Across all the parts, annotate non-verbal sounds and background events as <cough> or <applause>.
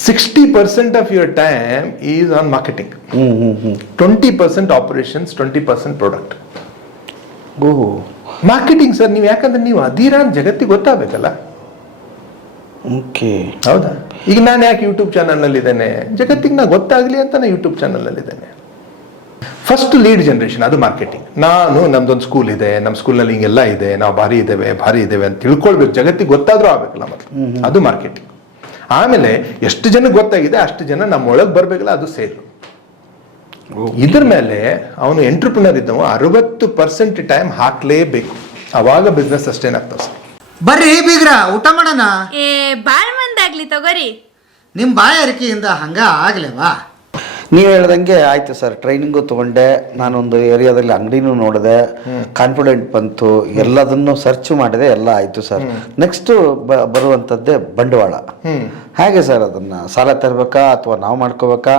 Sixty percent of your time is on marketing twenty percent operations twenty percent product oh. Marketing sir ನೀವು ಯಾಕಂದ್ರೆ ನೀವು ಅದೀರಾ ಅಂತ ಜಗತ್ತಿಗೆ ಗೊತ್ತಾಗಬೇಕಲ್ಲ? Okay ಹೌದಾ? ಈಗ ನಾನು ಯಾಕೆ ಯೂಟ್ಯೂಬ್ ಚಾನಲ್ನಲ್ಲಿ ಇದ್ದೇನೆ ಜಗತ್ತಿಗೆ ನಾ ಗೊತ್ತಾಗಲಿ ಅಂತ ನಾನು ಯೂಟ್ಯೂಬ್ ಚಾನಲ್ನಲ್ಲಿ ಇದ್ದೇನೆ ಫಸ್ಟ್ ಲೀಡ್ ಜನರೇಷನ್ ಅದು ಮಾರ್ಕೆಟಿಂಗ್ ನಾನು ನಮ್ದೊಂದು ಸ್ಕೂಲ್ ಇದೆ ನಮ್ಮ ಸ್ಕೂಲ್ನಲ್ಲಿ ಹಿಂಗೆಲ್ಲ ಇದೆ ನಾವು ಭಾರಿ ಇದ್ದೇವೆ ಭಾರಿ ಇದ್ದೇವೆ ಅಂತ ತಿಳ್ಕೊಳ್ಬೇಕು. ಜಗತ್ತಿಗೆ ಗೊತ್ತಾದರೂ ಆಗಬೇಕಲ್ಲ ಮತ್ತೆ ಅದು ಮಾರ್ಕೆಟಿಂಗ್ ಆಮೇಲೆ ಎಷ್ಟು ಜನ ಗೊತ್ತಾಗಿದೆ ಅಷ್ಟು ಜನ ನಮ್ಮೊಳಗೆ ಬರಬೇಕಲ್ಲ ಅದು ಸೇಲ್ ಇದ್ರ ಮೇಲೆ ಅವನು ಎಂಟ್ರಪ್ರಿನರ್ ಇದ್ದವ ಅರವತ್ತು ಪರ್ಸೆಂಟ್ ಟೈಮ್ ಹಾಕ್ಲೇಬೇಕು. ಅವಾಗ ಬಿಸ್ನೆಸ್ ಅಷ್ಟೇನಾಗ್ತಾವ ಆಗ್ತದೆ ಸರ್. ಬರ್ರಿ ಬೀಗ್ರ ಊಟ ಮಾಡೋಣ? ಏ ಬಾಳ್ ಮಂದಾಗ್ಲಿ ತಗೋರಿ. ನಿಮ್ಮ ಬಾಯಾರಿಕೆಯಿಂದ ಹಂಗ ಆಗ್ಲೇವಾ? ನೀವು ಹೇಳ್ದಂಗೆ ಆಯ್ತು ಸರ್. ಟ್ರೈನಿಂಗು ತಗೊಂಡೆ. ನಾನೊಂದು ಏರಿಯಾದಲ್ಲಿ ಅಂಗಡಿನೂ ನೋಡಿದೆ. ಕಾನ್ಫಿಡೆಂಟ್ ಬಂತು. ಎಲ್ಲದನ್ನು ಸರ್ಚ್ ಮಾಡಿದೆ. ಎಲ್ಲ ಆಯ್ತು ಸರ್. ನೆಕ್ಸ್ಟ್ ಬರುವಂತದ್ದೇ ಬಂಡವಾಳ. ಹೇಗೆ ಸರ್ ಅದನ್ನ? ಸಾಲ ತರಬೇಕಾ ಅಥವಾ ನಾವು ಮಾಡ್ಕೋಬೇಕಾ?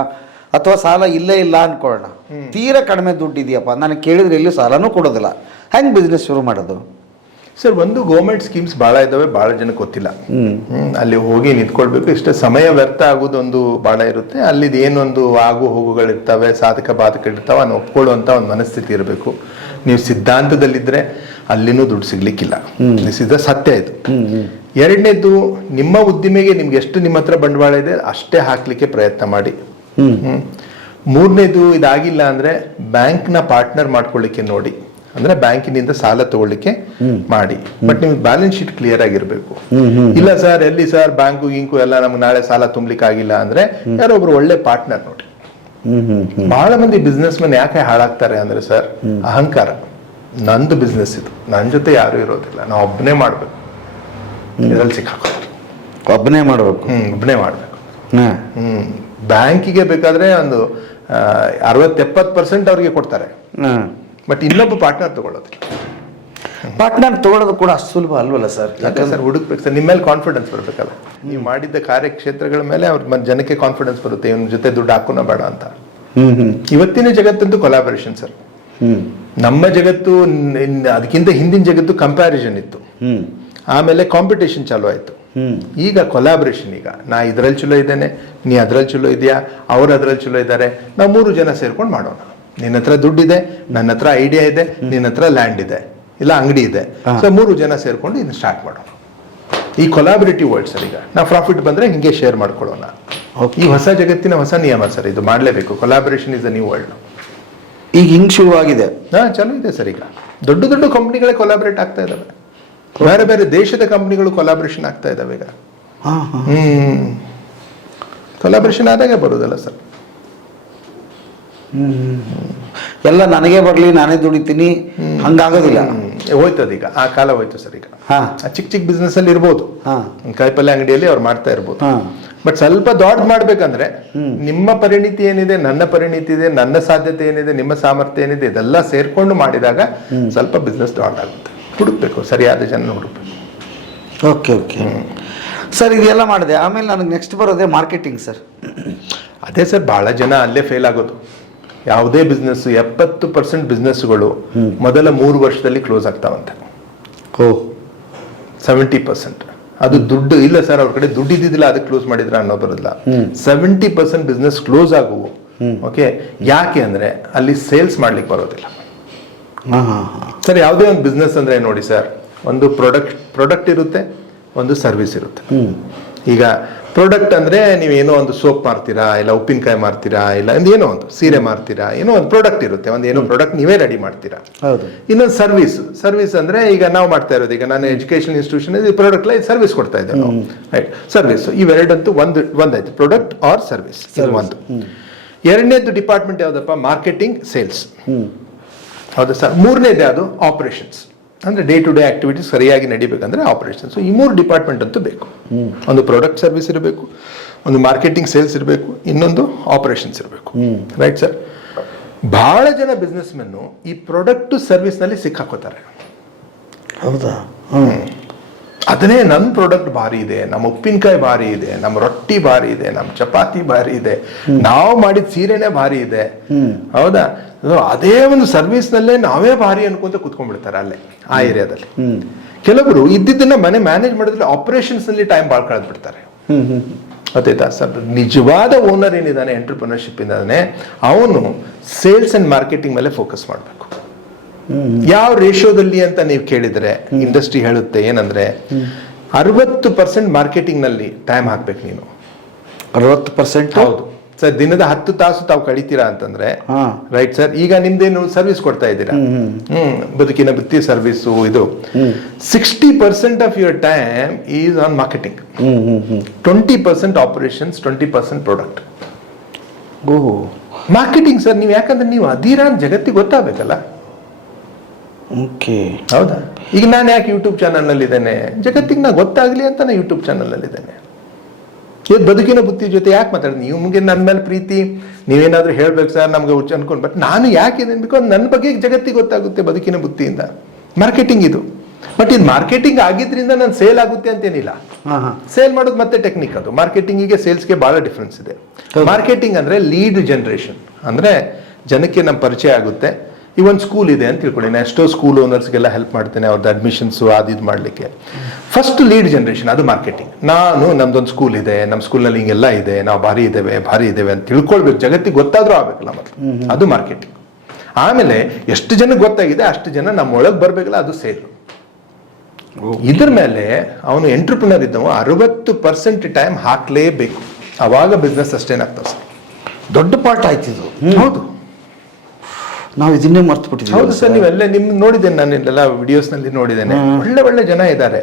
ಅಥವಾ ಸಾಲ ಇಲ್ಲೇ ಇಲ್ಲ ಅನ್ಕೊಳ್ಳೋಣ. ತೀರಾ ಕಡಿಮೆ ದುಡ್ಡು ಇದೆಯಪ್ಪ. ನಾನು ಕೇಳಿದ್ರೆ ಇಲ್ಲಿ ಸಾಲನೂ ಕೊಡೋದಿಲ್ಲ. ಹೆಂಗೆ ಬಿಸ್ನೆಸ್ ಶುರು ಮಾಡೋದು? ಸರ್ ಒಂದು ಗೌರ್ಮೆಂಟ್ ಸ್ಕೀಮ್ಸ್ ಭಾಳ ಇದಾವೆ ಭಾಳ ಜನಕ್ಕೆ ಗೊತ್ತಿಲ್ಲ. ಹ್ಮ್, ಅಲ್ಲಿ ಹೋಗಿ ನಿಂತ್ಕೊಳ್ಬೇಕು. ಇಷ್ಟೇ ಸಮಯ ವ್ಯರ್ಥ ಆಗೋದೊಂದು ಭಾಳ ಇರುತ್ತೆ. ಅಲ್ಲಿದು ಏನೊಂದು ಆಗು ಹೋಗುಗಳಿರ್ತವೆ ಸಾಧಕ ಬಾಧಕಗಳಿರ್ತಾವೆ ಅದನ್ನ ಒಪ್ಕೊಳ್ಳುವಂತ ಒಂದು ಮನಸ್ಥಿತಿ ಇರಬೇಕು. ನೀವು ಸಿದ್ಧಾಂತದಲ್ಲಿದ್ರೆ ಅಲ್ಲಿನೂ ದುಡ್ಡು ಸಿಗ್ಲಿಕ್ಕಿಲ್ಲ. ಸಿದ್ಧ ಸತ್ಯ ಇದು. ಎರಡನೇದು ನಿಮ್ಮ ಉದ್ದಿಮೆಗೆ ನಿಮ್ಗೆ ಎಷ್ಟು ನಿಮ್ಮ ಹತ್ರ ಬಂಡವಾಳ ಇದೆ ಅಷ್ಟೇ ಹಾಕ್ಲಿಕ್ಕೆ ಪ್ರಯತ್ನ ಮಾಡಿ. ಹ್ಮ್. ಮೂರನೇದು ಇದಾಗಿಲ್ಲ ಅಂದ್ರೆ ಬ್ಯಾಂಕ್ನ ಪಾರ್ಟ್ನರ್ ಮಾಡ್ಕೊಳ್ಳಿಕ್ಕೆ ನೋಡಿ. ಅಂದ್ರೆ ಬ್ಯಾಂಕಿನಿಂದ ಸಾಲ ತಗೊಳ್ಳಿಕ್ಕೆ ಮಾಡಿ. ಬಟ್ ನಿಮ್ಗೆ ಬ್ಯಾಲೆನ್ಸ್ ಶೀಟ್ ಕ್ಲಿಯರ್ ಆಗಿರ್ಬೇಕು. ಇಲ್ಲ ಸರ್ ಎಲ್ಲಿ ಸರ್ ಬ್ಯಾಂಕು ಗಿಂಕು ಎಲ್ಲ ನಮ್ಗೆ ನಾಳೆ ಸಾಲ ತುಂಬಲಿಕ್ಕೆ ಆಗಿಲ್ಲ ಅಂದ್ರೆ ಯಾರೋ ಒಬ್ರು ಒಳ್ಳೆ ಪಾರ್ಟ್ನರ್ ನೋಡಿ. ಬಹಳ ಮಂದಿ ಬಿಸ್ನೆಸ್ ಮನ್ ಯಾಕೆ ಹಾಳಾಗ್ತಾರೆ ಅಂದ್ರೆ ಸರ್ ಅಹಂಕಾರ. ನಂದು ಬಿಸ್ನೆಸ್ ಇದು. ನನ್ನ ಜೊತೆ ಯಾರು ಇರೋದಿಲ್ಲ. ನಾವು ಒಬ್ಬನೇ ಮಾಡ್ಬೇಕು. ಇದ್ರಲ್ಲಿ ಸಿಕ್ಕಾಕೋತಾರೆ ಒಬ್ಬನೇ ಮಾಡಬೇಕು. ಹ್ಮ್ ಒಬ್ಬನೇ ಮಾಡ್ಬೇಕು. ಹ್ಮ್. ಬ್ಯಾಂಕಿಗೆ ಬೇಕಾದ್ರೆ ಒಂದು ಅರವತ್ತೆಪ್ಪತ್ತು ಪರ್ಸೆಂಟ್ ಅವ್ರಿಗೆ ಕೊಡ್ತಾರೆ. ಬಟ್ ಇನ್ನೊಬ್ಬ ಪಾರ್ಟ್ನರ್ ತಗೊಳ್ಳೋದಿಲ್ಲ ಪಾರ್ಟ್ನರ್ ತಗೊಳ್ಳೋದು ಕೂಡ ಅಷ್ಟು ಸುಲಭ ಅಲ್ವಲ್ಲ ಸರ್? ಯಾಕಂದ್ರೆ ಸರ್ ಹುಡುಕ್ಬೇಕು ಸರ್ ನಿಮ್ಮ ಮೇಲೆ ಕಾನ್ಫಿಡೆನ್ಸ್ ಬರಬೇಕಲ್ಲ. ನೀವು ಮಾಡಿದ್ದ ಕಾರ್ಯಕ್ಷೇತ್ರಗಳ ಮೇಲೆ ಅವ್ರ ಜನಕ್ಕೆ ಕಾನ್ಫಿಡೆನ್ಸ್ ಬರುತ್ತೆ. ಇವನ ಜೊತೆ ದುಡ್ಡು ಹಾಕೋಣ ಬೇಡ ಅಂತ. ಇವತ್ತಿನ ಜಗತ್ತಂತೂ ಕೊಲಾಬರೇಷನ್ ಸರ್. ನಮ್ಮ ಜಗತ್ತು ಅದಕ್ಕಿಂತ ಹಿಂದಿನ ಜಗತ್ತು ಕಂಪ್ಯಾರಿಸನ್ ಇತ್ತು. ಆಮೇಲೆ ಕಾಂಪಿಟೇಷನ್ ಚಾಲೂ ಆಯ್ತು. ಈಗ ಕೊಲಾಬರೇಷನ್ ಈಗ. ನಾ ಇದ್ರಲ್ಲಿ ಚಲೋ ಇದ್ದೇನೆ ನೀ ಅದ್ರಲ್ಲಿ ಚಲೋ ಇದೆಯಾ ಅವ್ರು ಅದ್ರಲ್ಲಿ ಚಲೋ ಇದ್ದಾರೆ. ನಾವು ಮೂರು ಜನ ಸೇರ್ಕೊಂಡು ಮಾಡೋಣ. ನಿನ್ನ ಹತ್ರ ದುಡ್ಡಿದೆ ನನ್ನ ಹತ್ರ ಐಡಿಯಾ ಇದೆ ನಿನ್ನ ಹತ್ರ ಲ್ಯಾಂಡ್ ಇದೆ ಇಲ್ಲ ಅಂಗಡಿ ಇದೆ. ಸೊ ಮೂರು ಜನ ಸೇರ್ಕೊಂಡು ಇದನ್ನ ಸ್ಟಾರ್ಟ್ ಮಾಡೋಣ. ಈ ಕೊಲಾಬರೇಟಿವ್ ವರ್ಲ್ಡ್ ಸರ್ ಈಗ. ನಾವು ಪ್ರಾಫಿಟ್ ಬಂದ್ರೆ ಹಿಂಗೆ ಶೇರ್ ಮಾಡ್ಕೊಳ್ಳೋಣ. ಈ ಹೊಸ ಜಗತ್ತಿನ ಹೊಸ ನಿಯಮ ಸರ್ ಇದು ಮಾಡಲೇಬೇಕು. Collaboration is a new world ಈಗ ಹಿಂಗ್ ಶುರುವಾಗಿದೆ ಹಾ ಚಲೋ ಇದೆ ಸರ್ ಈಗ. ದೊಡ್ಡ ದೊಡ್ಡ ಕಂಪ್ನಿಗಳೇ ಕೊಲಾಬರೇಟ್ ಆಗ್ತಾ ಇದಾವೆ. ಬೇರೆ ಬೇರೆ ದೇಶದ ಕಂಪ್ನಿಗಳು ಕೊಲಾಬರೇಷನ್ ಆಗ್ತಾ ಇದಾವೆ ಈಗ. ಹ್ಮ್. ಕೊಲಾಬರೇಷನ್ ಆದಾಗೆ ಬರುದಲ್ಲ ಸರ್. ಎಲ್ಲ ನನಗೆ ಬರಲಿ ನಾನೇ ದುಡಿತೀನಿ. ಹಂಗಾಗೋದಿಲ್ಲ. ಹೋಯ್ತದ ಈಗ. ಆ ಕಾಲ ಹೋಯ್ತು ಸರ್ ಈಗ. ಚಿಕ್ಕ ಚಿಕ್ಕ ಬಿಸ್ನೆಸ್ ಅಲ್ಲಿ ಇರ್ಬೋದು. ಹಾ. ಕಾಯಿಪಲ್ಯ ಅಂಗಡಿಯಲ್ಲಿ ಅವ್ರು ಮಾಡ್ತಾ ಇರ್ಬೋದು. ಬಟ್ ಸ್ವಲ್ಪ ದೊಡ್ಡ ಮಾಡ್ಬೇಕಂದ್ರೆ ನಿಮ್ಮ ಪರಿಣಿತಿ ಏನಿದೆ ನನ್ನ ಪರಿಣಿತಿ ಇದೆ ನನ್ನ ಸಾಧ್ಯತೆ ಏನಿದೆ ನಿಮ್ಮ ಸಾಮರ್ಥ್ಯ ಏನಿದೆ ಇದೆಲ್ಲ ಸೇರ್ಕೊಂಡು ಮಾಡಿದಾಗ ಸ್ವಲ್ಪ ಬಿಸ್ನೆಸ್ ದೊಡ್ಡಾಗುತ್ತೆ ಹುಡುಕ್ಬೇಕು ಸರಿಯಾದ ಜನ ಹುಡುಕ್ಬೇಕು. Okay okay. ಸರ್ ಇದೆಲ್ಲ ಮಾಡಿದೆ. ಆಮೇಲೆ ನನಗೆ ನೆಕ್ಸ್ಟ್ ಬರೋದೇ ಮಾರ್ಕೆಟಿಂಗ್ ಸರ್. ಅದೇ ಸರ್ ಭಾಳ ಜನ ಅಲ್ಲೇ ಫೇಲ್ ಆಗೋದು. ಯಾವುದೇ ಬಿಸ್ನೆಸ್ ಎಪ್ಪತ್ತು ಪರ್ಸೆಂಟ್ ಬಿಸ್ನೆಸ್ಗಳು ಮೊದಲ ಮೂರು ವರ್ಷದಲ್ಲಿ ಕ್ಲೋಸ್ ಆಗ್ತಾವಂತೆ. ಓ. ಸೆವೆಂಟಿ ಪರ್ಸೆಂಟ್ ಅದು ದುಡ್ಡು ಇಲ್ಲ ಸರ್ ಅವ್ರ ಕಡೆ ದುಡ್ಡು ಇದ್ದಿದ್ದಿಲ್ಲ ಅದಕ್ಕೆ ಕ್ಲೋಸ್ ಮಾಡಿದ್ರ ಅನ್ನೋ ಬರೋದಿಲ್ಲ ಸೆವೆಂಟಿ ಪರ್ಸೆಂಟ್ ಬಿಸ್ನೆಸ್ ಕ್ಲೋಸ್ ಆಗುವು. ಓಕೆ ಯಾಕೆ ಅಂದ್ರೆ ಅಲ್ಲಿ ಸೇಲ್ಸ್ ಮಾಡ್ಲಿಕ್ಕೆ ಬರೋದಿಲ್ಲ. ಸರ್ ಯಾವುದೇ ಒಂದು ಬಿಸ್ನೆಸ್ ಅಂದ್ರೆ ನೋಡಿ ಸರ್ ಒಂದು ಪ್ರಾಡಕ್ಟ್ ಪ್ರಾಡಕ್ಟ್ ಇರುತ್ತೆ ಒಂದು ಸರ್ವಿಸ್ ಇರುತ್ತೆ. ಈಗ ಪ್ರಾಡಕ್ಟ್ ಅಂದ್ರೆ ನೀವು ಏನೋ ಒಂದು ಸೋಪ್ ಮಾರ್ತೀರಾ ಇಲ್ಲ ಉಪ್ಪಿನಕಾಯಿ ಮಾರ್ತೀರಾ ಇಲ್ಲ ಒಂದು ಏನೋ ಒಂದು ಸೀರೆ ಮಾರ್ತೀರಾ ಏನೋ ಒಂದು ಪ್ರಾಡಕ್ಟ್ ಇರುತ್ತೆ ಒಂದು ಏನೋ ಪ್ರಾಡಕ್ಟ್ ನೀವೇ ರೆಡಿ ಮಾಡ್ತೀರಾ. ಇನ್ನೊಂದು ಸರ್ವಿಸ್ ಸರ್ವಿಸ್ ಅಂದ್ರೆ ಈಗ ನಾವು ಮಾಡ್ತಾ ಇರೋದು ಈಗ ನಾನು ಎಜುಕೇಶನ್ ಇನ್ಸ್ಟಿಟ್ಯೂಷನ್ ಈ ಪ್ರಾಡಕ್ಟ್ ಸರ್ವಿಸ್ ಕೊಡ್ತಾ ಇದ್ದೇವೆ ನಾವು. ರೈಟ್ ಸರ್ವಿಸ್ ಇವೆರಡಂತೂ ಒಂದು ಒಂದಾಯ್ತು. ಪ್ರಾಡಕ್ಟ್ ಆರ್ ಸರ್ವಿಸ್ ಇದು ಒಂದು. ಎರಡನೇದು ಡಿಪಾರ್ಟ್ಮೆಂಟ್ ಯಾವ್ದಪ್ಪ? ಮಾರ್ಕೆಟಿಂಗ್ ಸೇಲ್ಸ್ ಹೌದಾ ಸರ್? ಮೂರನೇದು ಯಾವುದು? ಆಪರೇಷನ್ಸ್ ಅಂದ್ರೆ ಡೇ ಟು ಡೇ ಆಕ್ಟಿವಿಟೀಸ್ ಸರಿಯಾಗಿ ನಡಿಬೇಕಂದ್ರೆ ಆಪರೇಷನ್ಸ್ ಈ ಮೂರು ಡಿಪಾರ್ಟ್ಮೆಂಟ್ ಅಂತೂ ಬೇಕು. ಒಂದು ಪ್ರಾಡಕ್ಟ್ ಸರ್ವಿಸ್ ಇರಬೇಕು ಒಂದು ಮಾರ್ಕೆಟಿಂಗ್ ಸೇಲ್ಸ್ ಇರಬೇಕು ಇನ್ನೊಂದು ಆಪರೇಷನ್ಸ್ ಇರಬೇಕು. ರೈಟ್ ಸರ್ ಬಹಳ ಜನ ಬಿಸ್ನೆಸ್ ಮೆನ್ನು ಈ ಪ್ರಾಡಕ್ಟ್ ಸರ್ವಿಸ್ನಲ್ಲಿ ಸಿಕ್ಕಾಕೋತಾರೆ. ಹೌದಾ? ಹ್ಞೂ ಅದನ್ನೇ ನನ್ನ ಪ್ರಾಡಕ್ಟ್ ಭಾರಿ ಇದೆ ನಮ್ಮ ಉಪ್ಪಿನಕಾಯಿ ಭಾರಿ ಇದೆ ನಮ್ಮ ರೊಟ್ಟಿ ಭಾರಿ ಇದೆ ನಮ್ಮ ಚಪಾತಿ ಭಾರಿ ಇದೆ ನಾವು ಮಾಡಿದ ಸೀರೆನೇ ಭಾರಿ ಇದೆ. ಹೌದಾ? ಅದೇ ಒಂದು ಸರ್ವಿಸ್ ನಲ್ಲೇ ನಾವೇ ಭಾರಿ ಅನ್ಕೊಂತ ಕುತ್ಕೊಂಡ್ಬಿಡ್ತಾರೆ ಅಲ್ಲೇ ಆ ಏರಿಯಾದಲ್ಲಿ ಕೆಲವರು ಇದ್ದಿದ್ದನ್ನ ಮನೆ ಮ್ಯಾನೇಜ್ ಮಾಡಿದ್ರೆ ಆಪರೇಷನ್ಸ್ನಲ್ಲಿ ಟೈಮ್ ಭಾಳ ಕಳೆದ್ಬಿಡ್ತಾರೆ. ಗೊತ್ತಾಯ್ತಾ? ಸರ್ ನಿಜವಾದ ಓನರ್ ಏನಿದ್ದಾನೆ ಎಂಟರ್ಪ್ರಿನರ್ಶಿಪ್ ಇಂದಾನೆ ಅವನು ಸೇಲ್ಸ್ ಅಂಡ್ ಮಾರ್ಕೆಟಿಂಗ್ ಮೇಲೆ ಫೋಕಸ್ ಮಾಡಬೇಕು. ಯಾವ ರೇಷೋದಲ್ಲಿ ಅಂತ ನೀವು ಕೇಳಿದ್ರೆ ಇಂಡಸ್ಟ್ರಿ ಹೇಳುತ್ತೆ ಏನಂದ್ರೆ ಅರವತ್ತು ಪರ್ಸೆಂಟ್ ಮಾರ್ಕೆಟಿಂಗ್ನಲ್ಲಿ ಟೈಮ್ ಹಾಕ್ಬೇಕು ನೀನು. ಅರವತ್ತು ಪರ್ಸೆಂಟ್ ಹೌದು. ಸರ್ ದಿನದ ಹತ್ತು ತಾಸು ತಾವು ಕಳಿತೀರಾ ಅಂತಂದ್ರೆ. ರೈಟ್ ಸರ್ ಈಗ ನಿಮ್ದೇನು ಸರ್ವಿಸ್ ಕೊಡ್ತಾ ಇದ್ದೀರಾ? ಹ್ಮ್ ಬದುಕಿನ ವೃತ್ತಿ ಸರ್ವಿಸ್ ಇದು. Sixty percent of your time is on marketing twenty percent operations twenty percent product oh. Marketing sir ನೀವು ಯಾಕಂದ್ರೆ ನೀವು ಅದೀರಾ ಜಗತ್ತಿಗೆ ಗೊತ್ತಾಗಬೇಕಲ್ಲ? ಓಕೆ ಹೌದಾ? ಈಗ ನಾನು ಯಾಕೆ ಯೂಟ್ಯೂಬ್ ಚಾನಲ್ನಲ್ಲಿ ಇದ್ದೇನೆ ಜಗತ್ತಿಗೆ ನಾ ಗೊತ್ತಾಗ್ಲಿ ಅಂತ ನಾನು ಯೂಟ್ಯೂಬ್ ಚಾನಲ್ನಲ್ಲಿ ಇದ್ದೇನೆ ಇದು ಬದುಕಿನ ಬುತ್ತಿ ಜೊತೆ ಯಾಕೆ ಮಾತಾಡಿ ನಿಮಗೆ ನನ್ನ ಮೇಲೆ ಪ್ರೀತಿ ನೀವೇನಾದ್ರೂ ಹೇಳ್ಬೇಕು ಸರ್ ನಮ್ಗೆ ಹುಚ್ಚು ಅನ್ಕೊಂಡು ಬಟ್ ನಾನು ಯಾಕೆ ಇದ್ದೇನೆ ಬಿಕಾಸ್ ನನ್ನ ಬಗ್ಗೆ ಜಗತ್ತಿಗೆ ಗೊತ್ತಾಗುತ್ತೆ ಬದುಕಿನ ಬುತ್ತಿಯಿಂದ ಮಾರ್ಕೆಟಿಂಗ್ ಇದು. ಬಟ್ ಇದು ಮಾರ್ಕೆಟಿಂಗ್ ಆಗಿದ್ರಿಂದ ನಾನು ಸೇಲ್ ಆಗುತ್ತೆ ಅಂತೇನಿಲ್ಲ. ಸೇಲ್ ಮಾಡೋದು ಮತ್ತೆ ಟೆಕ್ನಿಕ್ ಅದು. ಮಾರ್ಕೆಟಿಂಗಿಗೆ ಸೇಲ್ಸ್ಗೆ ಬಹಳ ಡಿಫ್ರೆನ್ಸ್ ಇದೆ. ಮಾರ್ಕೆಟಿಂಗ್ ಅಂದ್ರೆ ಲೀಡ್ ಜನರೇಷನ್ ಅಂದ್ರೆ ಜನಕ್ಕೆ ನಮ್ಮ ಪರಿಚಯ ಆಗುತ್ತೆ. ಈ ಒಂದು ಸ್ಕೂಲ್ ಇದೆ ಅಂತ ತಿಳ್ಕೊಳ್ಳಿ. ನಾನು ಎಷ್ಟೋ ಸ್ಕೂಲ್ ಓನರ್ಸ್ಗೆಲ್ಲ ಹೆಲ್ಪ್ ಮಾಡ್ತೇನೆ ಅವ್ರದ್ದು ಅಡ್ಮಿಷನ್ಸು ಅದು ಇದು ಮಾಡಲಿಕ್ಕೆ. ಫಸ್ಟ್ ಲೀಡ್ ಜನರೇಷನ್ ಅದು ಮಾರ್ಕೆಟಿಂಗ್ ನಾನು ನಮ್ದೊಂದು ಸ್ಕೂಲ್ ಇದೆ ನಮ್ಮ ಸ್ಕೂಲ್ನಲ್ಲಿ ಹಿಂಗೆಲ್ಲ ಇದೆ ನಾವು ಭಾರಿ ಇದ್ದೇವೆ ಭಾರಿ ಇದ್ದೇವೆ ಅಂತ ತಿಳ್ಕೊಳ್ಬೇಕು. ಜಗತ್ತಿಗೆ ಗೊತ್ತಾದರೂ ಆಗಬೇಕಲ್ಲ ಮತ್ತೆ ಅದು ಮಾರ್ಕೆಟಿಂಗ್ ಆಮೇಲೆ ಎಷ್ಟು ಜನಕ್ಕೆ ಗೊತ್ತಾಗಿದೆ ಅಷ್ಟು ಜನ ನಮ್ಮ ಒಳಗೆ ಬರಬೇಕಲ್ಲ ಅದು ಸೇಲ್ ಇದ್ರ ಮೇಲೆ ಅವನು ಎಂಟ್ರಪ್ರಿನರ್ ಇದ್ದವು ಅರವತ್ತು ಪರ್ಸೆಂಟ್ ಟೈಮ್ ಹಾಕಲೇಬೇಕು. ಅವಾಗ ಬಿಸ್ನೆಸ್ ಸಸ್ಟೈನ್ ಆಗ್ತದೆ. ಸರ್. ದೊಡ್ಡ ಪಾರ್ಟ್ ಆಯ್ತು ಇದು ಹೌದು. ನಾವು ಇದನ್ನೇ ಮರ್ತು ಹೌದು ಬಿಟ್ಟಿದ್ದೀವಿ ಸರ್ ನೀವೆಲ್ಲ ನಿಮ್ ನೋಡಿದ್ದೇನೆ ನಾನು ಇಲ್ಲೆಲ್ಲ ವಿಡಿಯೋಸ್ನಲ್ಲಿ ನೋಡಿದ್ದೇನೆ. ಒಳ್ಳೆ ಒಳ್ಳೆ ಜನ ಇದ್ದಾರೆ.